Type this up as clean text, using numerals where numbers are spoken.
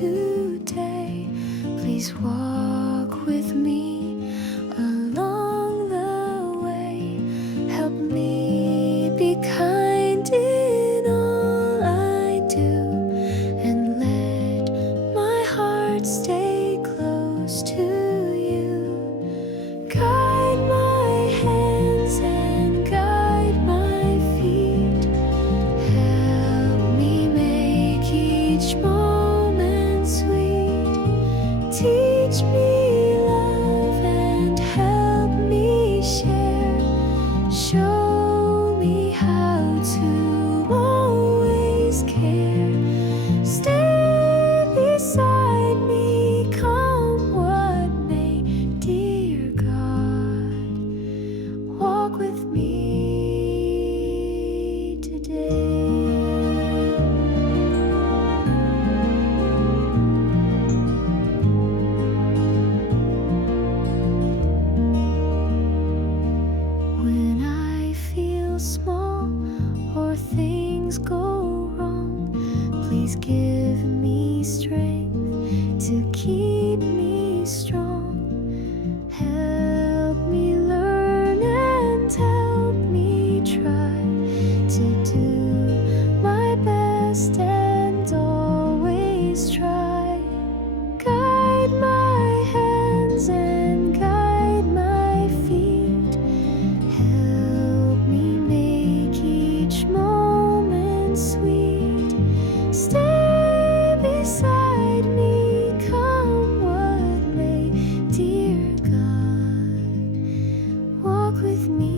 today. Please walk with me along the way. Help me be kind in all I do, and let my heart stay close to you. Guide my hands and guide my feet. Help me make each moment sweet. Teach me love and help me share. Show me how to always care. Stay beside me, come what may, dear God. Walk with me today. When I feel small or things go wrong, please give me strength to keep me strong. Help me learn and help me try to do my best and always try. Guide my hands and guide my feet. Help me make each moment sweet. Stay beside me, come what may, dear God. Walk with me